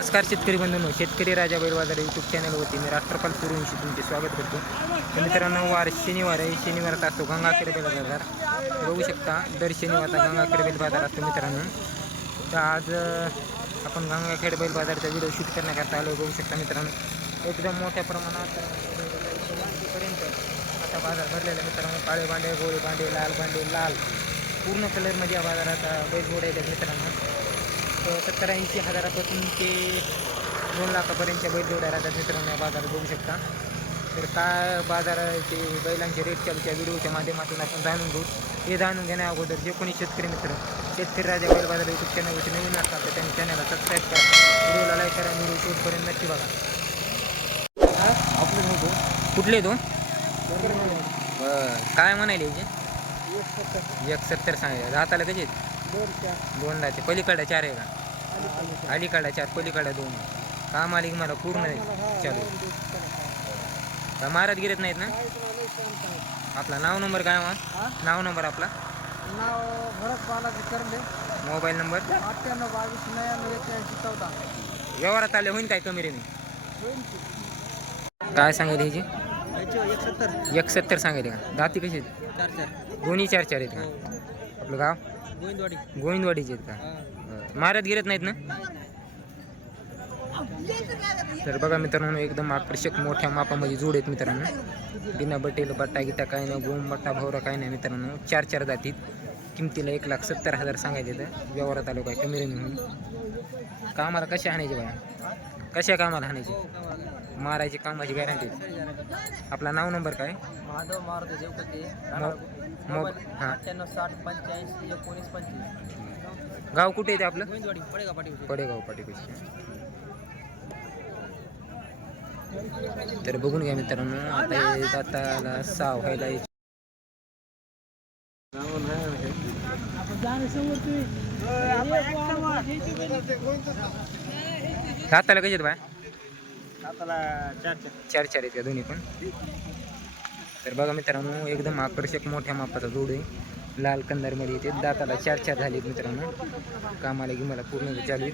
नमस्कार शेतकरी बंधूंनो. शेतकरी राजा बैलबाजार यूट्यूब चॅनलवरती मी राष्ट्रपाल सुरूंशी तुमचे स्वागत करतो. मित्रांनो वार शनिवार आहे. शनिवारचा असतो गंगाखेड बैल बाजार बघू शकता दर शनिवारचा गंगाखेड बैल बाजार असतो मित्रांनो. तर आज आपण गंगाखेड बैल बाजारचा व्हिडिओ शूट करण्याकरता आलो. बघू शकता मित्रांनो. एकदम मोठ्या प्रमाणात पर्यंत आता बाजार भरलेला मित्रांनो. काळे भांडे गोळे भांडे लाल भांडे लाल. पूर्ण कलरमध्ये या बाजाराचा बैल आहे मित्रांनो. सत्तर ऐंशी हजारापासून ते दोन लाखापर्यंतच्या बैलजोड्या राहतात मित्रांनो बाजारात बघू शकता. तर काय बाजाराचे बैलांचे रेट चालूच्या व्हिडिओच्या माध्यमातून आपण जाणून घेऊ. हे जाणून घेण्या अगोदर जे कोणी शेतकरी मित्र शेतकरी राजा बैल बाजार यूट्यूब चॅनलवरती नवीन असतात तर त्यांनी चॅनलला सबस्क्राईब करा. व्हिडिओला लाईक करा व्हिडिओ शेवटपर्यंत नक्की बघा. आपले कुठले तो? बरं. काय म्हणाले याचे एक सत्तर. सांगायचे दाताला आहेत? दोन दाते पलीकडे चार आहे का? अलीकडे चार पलीकडे दोन काम आली की मला पूर्ण चालू. का महाराज गिरत नाहीत ना? आपला नाव नंबर काय मग नाव नंबर आपला? नाव भरत बालाजी करले मोबाईल नंबर? अठ्ठ्याण्णव बावीस नव्याण्णव एक्क्याऐंशी चौदा. व्यवहारात आले होईन काय कमी रे मी? होईल की. काय सांगितले ह्याची याची एक सत्तर सांगितले का? दाती कशी आहेत? चार चार. दोन्ही चार चार आहेत का? आपलं गाव? गोविंदवाडी. गोविंदवाडीचे आहेत का? महाराज गिरत नाहीत ना? तर बघा मित्रांनो एकदम आकर्षक मोठ्या मापामध्ये जोड आहेत मित्रांनो. बिना बटेल बट्टा गिटा काय नाही गोम बट्टा भवरा काय नाही मित्रांनो. चार चार जातीत. किमतीला एक लाख सत्तर हजार सांगायचे तर व्यवहारात आलो काय कमी रमी म्हणून. कामाला कशा हाणायचे बघा? कशा कामाला हाणायचे मारायची कामाची गॅरंटी आपला नाव नंबर काय? महादेव मारुती हां. अठ्ठ्याण्णव साठ पंच्याऐंशी एकोणीस पंचवीस. गाव कुठे येते आपलं? गोविंदवाडी पडेगा पाठी पडेगाव पाठीपाशी तर बघून घ्या मित्रांनो आता दाताला सहा व्हायला. दाताला कसे आहेत बाय चार चार आहेत का दोन्ही पण? तर बघा मित्रांनो एकदम आकर्षक मोठ्या मापाचा जोड आहे. लाल कंदारमध्ये येते. दाताला चार चार झालेत मित्रांनो. कामाला की मला पूर्ण चालू आहे.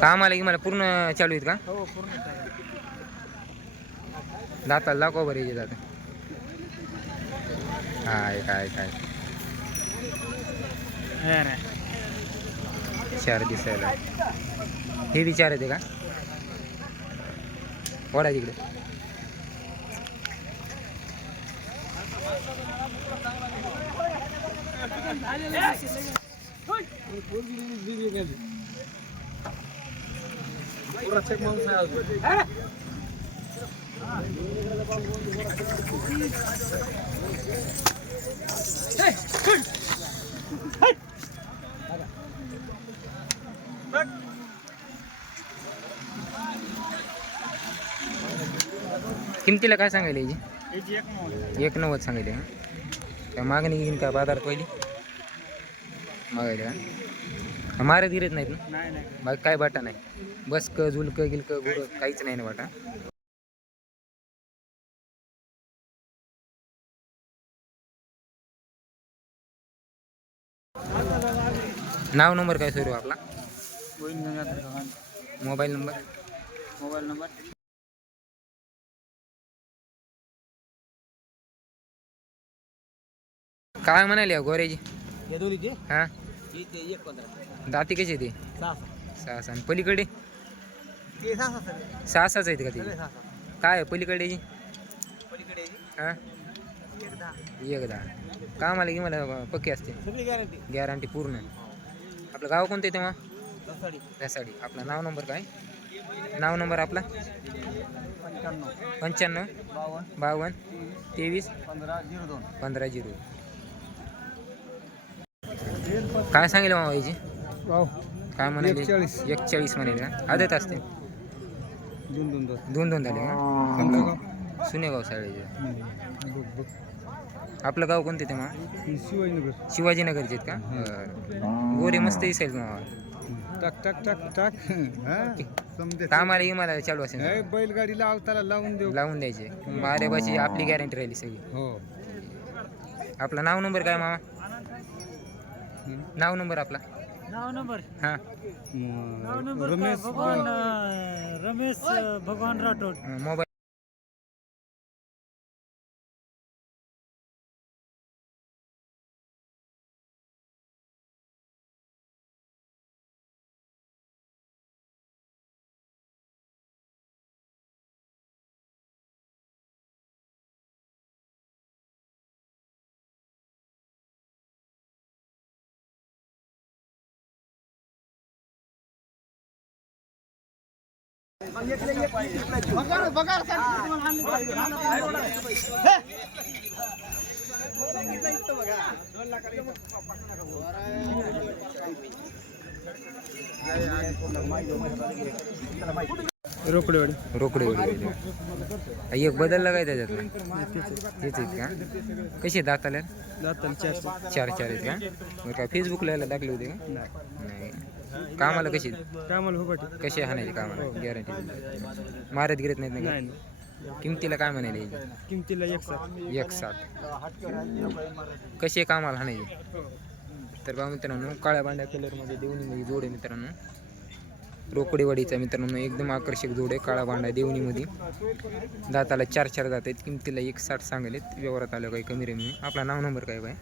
काम आलं की मला पूर्ण चालू आहेत का? दाताला दाखवा बरं याचे दात? काय काय काय चार दिसायला. हे विचार येते का? वडा तिकडे. पूरा किमतीला काय सांगायला याची एक नव्वद सांगायले का मागणी घेईन का बाजारात पहिली? मागायला का? मारत गिरत नाहीत ना? बाकी काय बाटा नाही. बसक झुलक गिलक गुड काहीच नाही ना बाटा. नाव नंबर काय सुरू आपला? Mobile number? Mobile number. काय म्हणाले या गोऱ्याची. या दोन्हीचे हा? ही ते एक पंधरा. दाती कशी ते? सहा सहा. सहा आणि पलीकडे? ते सहा सहा सगळे सहा सहाच आहेत का सगळे ते सहा सहा. काय आहे पलीकडे? याची हा? एक दहा. एक दहा. कामाला की मला पक्की असते? सगळी गॅरंटी गॅरंटी पूर्ण. आपलं गाव कोणतं आहे तेव्हा? दसाडी त्यासाठी आपलं नाव नंबर काय? नाव नंबर आपला? पंच्याण्णव. पंच्याण्णव? बावन्न बावन्न तेवीस? पंधरा झिरो दोन. पंधरा झिरो काय सांगेल मामा याची भाऊ काय म्हणाले? एकचाळीस. एकचाळीस म्हणाले का? आदत असते दोन दोन दोन दोन दोन झाले का? सुनेगाव साडेचे आपलं गाव कोणते तेव्हा शिवाजीनगर. शिवाजीनगरचे आहेत का? बरं. गोरे मस्त दिसेल मामा? टाक टाक टाक टाक. हा? समजे. कामाला इमाला चालू असेल? हे बैलगाडी लावताना लावून देऊ. लावून द्यायचे. मारेबाची आपली गॅरंटी राहिली सगळी. हो. आपला नाव नंबर काय मामा? हं. नाव नंबर आपला? नाव नंबर? हां. नाव नंबर रमेश भगवान अं, रमेश अं, भगवान राठोड. मोबाईल रोकडेवाडी. रोकडे वगैरे एक बदलला काय त्याच्यात तेच आहेत का? कसे दात आल्या जाताना चारशे चार. चार आहेत का? बरं का फेसबुकला यायला टाकले होते का? नाही. कामाला कशी कामाला हुबाटी कसे हाणायचे कामाला? गॅरंटी मारत गिरत नाहीत ना नाही? किमतीला काय म्हणाले? किमतीला एक साथ एक साठ कसे कामाला हाणायचे? तर बघा मित्रांनो काळ्या बांड्या कलरमध्ये देवणीमध्ये जोड आहे मित्रांनो. रोकडेवाडीचा मित्रांनो एकदम आकर्षक जोड आहे काळा बांडा देवणीमध्ये दाताला चार चार दात आहेत. किमतीला एक साठ सांगलेत. व्यवहारात आलं काही कमी रेमी आपला नाव नंबर काय बाय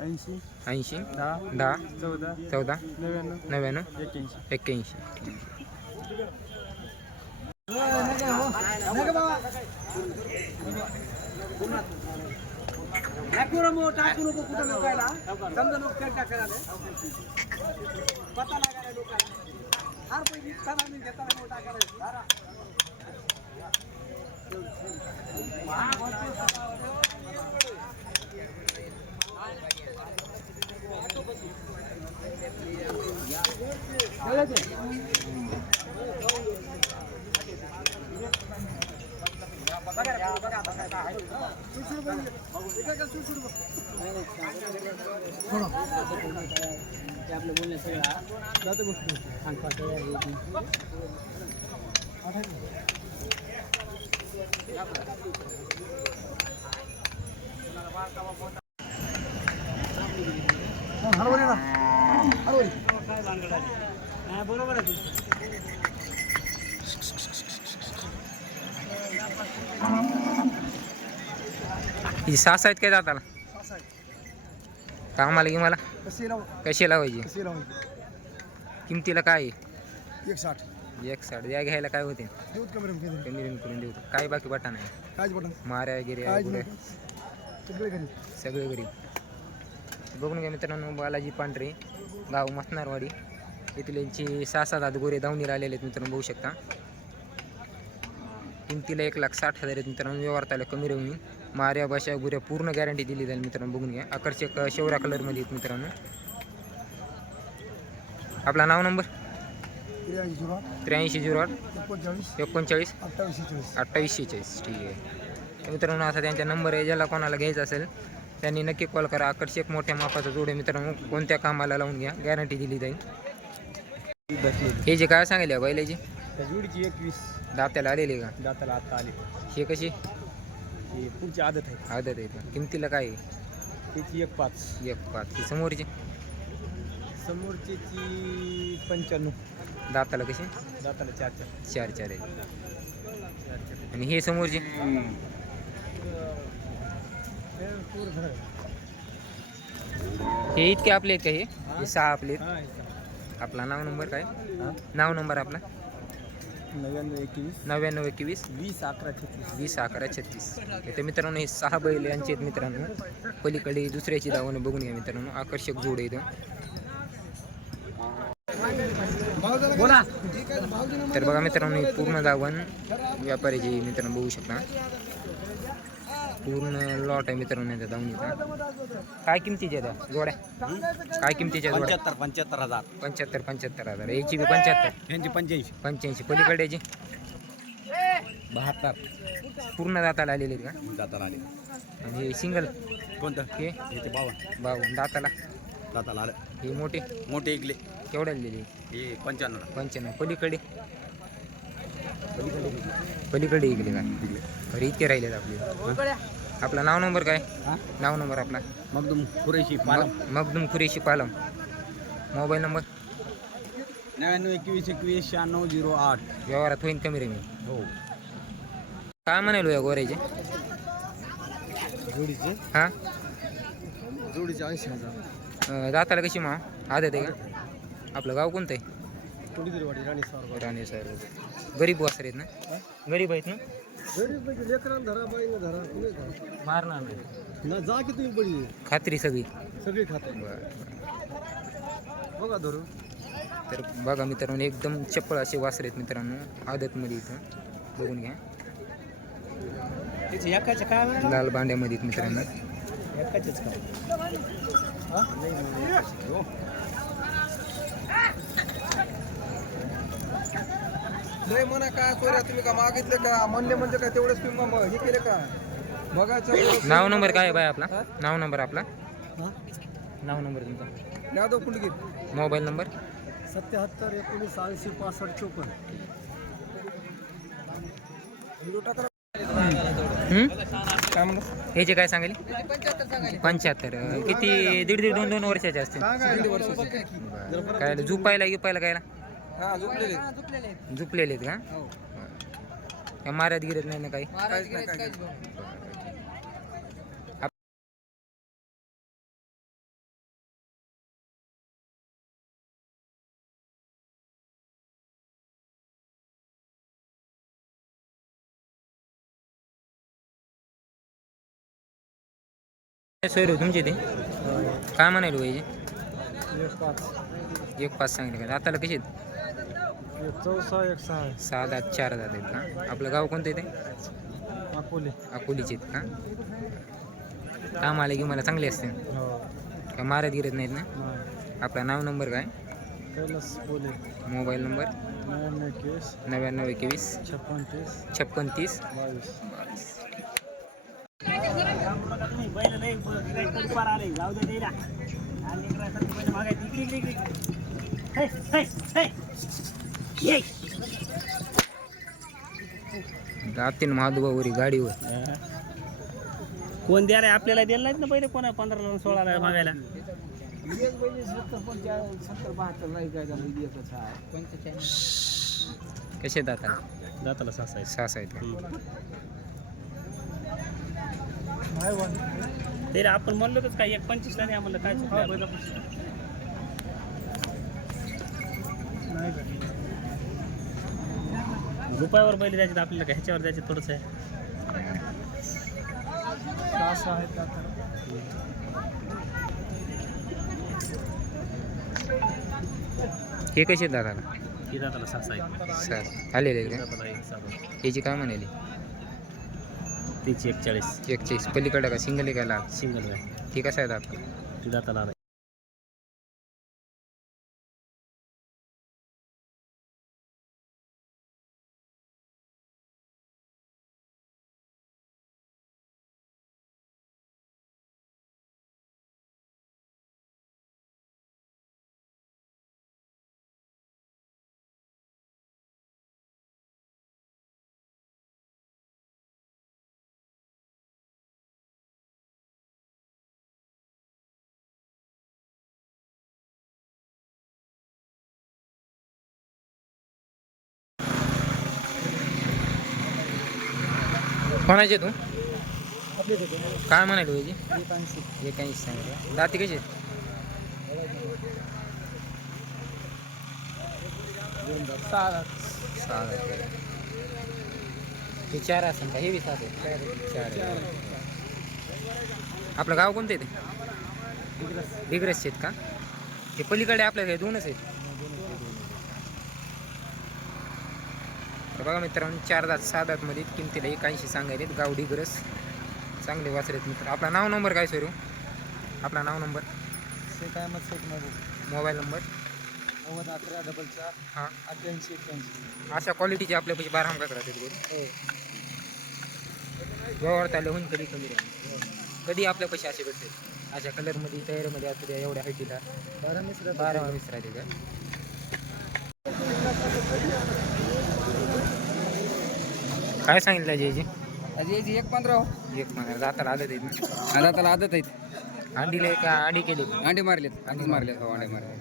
ऐंशी ऐंशी दहा दहा चौदा चौदा नव्याण्णव नव्याण्णव एक्क्याऐंशी. एक्क्याऐंशी. आपलं बोलणं सगळं जातो गोष्टी हरवले ना. बरोबर आहे तुमचं. ही सास आहेत काय दाताला? कामाला की मला? कशी लाव कशी लावायची? किमतीला काय? एक साठ एक साठ या घ्यायला काय होते? कमी रमी करून देऊ. काय बाकी बटा नाही बटन. माऱ्या गुड्या, नाही. सगळे घरी. सगळे गरीब बघून घ्या मित्रांनो बालाजी पांढरे. गाव मसनारवाडी येथील यांची सहा सात हात गोरे दावणीला आलेले आहेत मित्रांनो बघू शकता. किमतीला एक लाख साठ हजार आहेत मित्रांनो व्यवहार आला कमी राहून माऱ्या भाषा गुऱ्या पूर्ण गॅरंटी दिली जाईल मित्रांनो बघून घ्या. आकर्षक शेवरा कलरमध्ये आहेत मित्रांनो. आपला नाव नंबर त्र्याऐंशी झिरो आठ. एकोणचाळीस. अठ्ठावीसशे चाळीस. ठीक आहे. तर मित्रांनो असा त्यांचा नंबर आहे ज्याला कोणाला घ्यायचा असेल त्यांनी नक्की कॉल करा. आकर्षक मोठ्या मापाचा जोड मित्रांनो. कोणत्या कामाला लावून घ्या गॅरंटी दिली जाईल. हे जे काय सांगितले बैलाची? त्या जोडीची एकवीस. दात्याला आलेली का? दाताला आता आले. हे कशी? ही पुढची आदत आहे. आदत आहे का? किमतीला काय आहे? त्याची एक पाच. एक पाच. ही समोरची? समोरची ती पंच्याण्णव. दाताला कशी? दाताला चार चार. चार चार आहे. आणि हे समोरची? हे इतके आपले आहेत का हे? सहा आपले आहेत. आपला नाव नंबर काय? नाव नंबर आपला? नव्याण्णव एकवीस. नव्याण्णव एकवीस. वीस अकरा छत्तीस. वीस अकरा छत्तीस. इथे मित्रांनो हे सहा बैल यांचे आहेत मित्रांनो. पलीकडे दुसऱ्याची दावणं बघून घ्या मित्रांनो. आकर्षक जोड आहे बोला. तर बघा मित्रांनो पूर्ण दावण व्यापाऱ्याची मित्रांनो बघू शकता. पूर्ण लॉट आहे मित्रांनो त्या दावणीचा. काय किमतीच्या त्या? जोड्या? काय किमतीच्या जोड्या? पंच्याहत्तर पंच्याहत्तर हजार. पंच्याहत्तर पंच्याहत्तर हजार. याची बी पंच्याहत्तर. यांची पंच्याऐंशी. पंच्याऐंशी. पलीकड्याची बहात्तर. पूर्ण दाताला आलेले आहेत का? दाताला आले आणि हे सिंगल कोणतं? हे हे ते बावन्न बावन्न दाताला? दाताला आलं. हे मोठे? मोठे इकले. केवढ्याला दिली हे पंच्याण्णव. पंच्याण्णव. पलीकडे? पलीकडे इकडे काय बरं इतके राहिलेत आपले. आपला नाव नंबर काय? नाव नंबर आपला? मग तुम कुरेशी मग- मगदुम कुरेशी पालम. Mobile number? नव्याण्णव एकवीस एकवीस शहाण्णव झिरो आठ. व्यवहारात होईन कमी रे मी. हो. काय म्हणालो या गोऱ्याचे? जोडीचे? हां? जोडीचे ऐंशी हजार. अं, दाताला कशी मा आदत आहे का? आपलं गाव कोणतं आहे? तरी राणे सर गरीब वासर आहेत ना? गरीब आहेत ना? गरीब म्हणजे लेकरांना धरा बाईला धरा तुम्ही धरा? मारणार नाही. ना जा की तुम्ही बडी खात्री सगळी. सगळी खाते बघा धरून. तर बघा मित्रांनो एकदम चप्पळ असे वासर आहेत मित्रांनो आदतमध्ये इथं. बघून घ्या. त्याचे एकाचे काय म्हणा लाल बांड्यामध्ये आहेत मित्रांनो. एकाचेच का हो. लय म्हणा काय सोऱ्या तुम्ही का मागितले का? म्हणले म्हणजे काय तेवढेच तुम्ही मग हे केले का? बघायचं नाव नंबर काय आहे बाय आपला? नाव नंबर आपला? नाव नंबर तुमचा? Yadav Kundgit mobile number? सत्याहत्तर एकोणीस ऐंशी पासष्ट चोपन्न. हं? काय म्हणलं? ह्याचे काय सांगेल पंच्याहत्तर. किती? दीड दीड दोन दोन वर्षाचे असतील. काय झुपायला गिपायला काय हा झोपलेले झुपलेले आहेत. का? हो. काय मारत गिरत नाही ना काही? काहीच नाही काहीच नाही. सोयरे तुमचे ते? काय म्हणाले पाहिजे एक पाच. एक पाच सांगितले का? आताला कसे आहेत? एक चौसा एक सहा. सहा दात चार दात आहेत का? आपलं गाव कोणतं आहे ते? अकोले. अकोलीचे आहेत का? काम आले की मला चांगले असते. हो. का मारत गिरत नाहीत ना? आपला नाव नंबर काय? कैलास बोले. Mobile number? नव्याण्णव एकवीस. नव्याण्णव एकवीस. छप्पन तीस. छप्पन तीस. बावीस. जातीन महादुबावरी गाडीवर. कोण द्या रे आपल्याला दिलं नाहीत ना पहिले? कोणा पंधराला सोळाला मागायला. कसे दाताला जाताला सहा आहे सहा आहेत. ते आपण म्हणलो तर काय? एक पंचवीस नाही म्हणलं काय चुकलं? रुपयावर बैल द्यायचे तर आपल्याला काय ह्याच्यावर द्यायचे थोडंसं? आहे आता हे कसे दाताला ही आहे सहा आलेले एक याची काय म्हणाली? एकचाळीस. एकचाळीस. पलीकडं का? सिंगल आहे का लाल? सिंगल आहे. ती कसं आहे दात ती आलाय. कोणाचे तू? ते काय एक ऐंशी एकाऐंशी. सांगितलं दाती कशी आहेत? सहा. हे चार असेल का? हे वीस असेल चार. आपलं गाव कोणतं आहे ते? डिग्रसचे आहेत का? हे पलीकडे आपल्या हे दोनच आहेत. तर बघा मित्रांनो चार दात सहा दातमध्ये किमतीला एक ऐंशी सांगायचे गाव डिग्रस चांगले वाचले आहेत मित्र. आपला नाव नंबर काय सरू? आपला नाव number? Shaikh Ahmad Shaikh Mehboob mobile number? नव्वद अकरा डबल चार हां. अठ्ठ्याऐंशी एक्क्याऐंशी. अशा क्वालिटीचे आपल्यापाशी बारा हमकात राहतात गोड हो. व्यवहार चालले होऊन कधी कमी राहील? कधी आपल्यापाशी असे भेटते अशा कलरमध्ये तयारीमध्ये असू द्या एवढ्या हायटीला बारा मिश्र बारा वीस राहते का? काय सांगितलं याची याची एक पंधरा हो. एक महिना जाताला आदत आहेत ना? आता त्याला आदत आहेत. अंडीले का अंडी केली? अंडे मारलेत अंडीच मारलेत. हो अंडे मारले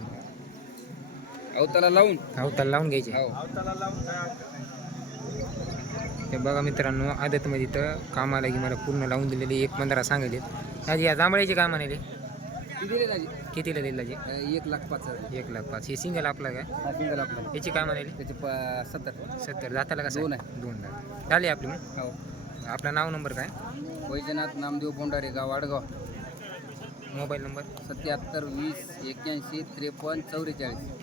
अहो त्याला लावून. अवताला लावून घ्यायचे. हो. ते बघा मित्रांनो आदतमध्ये तर कामाला की मला पूर्ण लावून दिलेली एक पंधरा सांगितले आधी या जांभळ्याचे काय म्हणाले? कितीला दिला जे एक लाख पाच हजार. एक लाख पाच. हे सिंगल आपला काय हा सिंगल आपला. याची काय म्हणाले? त्याचे प- सत्तर. सत्तर. जाताला कसं? दोन दोन लाख. झाले आपली मग? हो. आपला नाव नंबर काय? वैजनाथ नामदेव बोंडारे गाव वाडगाव मोबाईल नंबर? सत्याहत्तर वीस एक्क्याऐंशी त्रेपन्न चौवेचाळीस.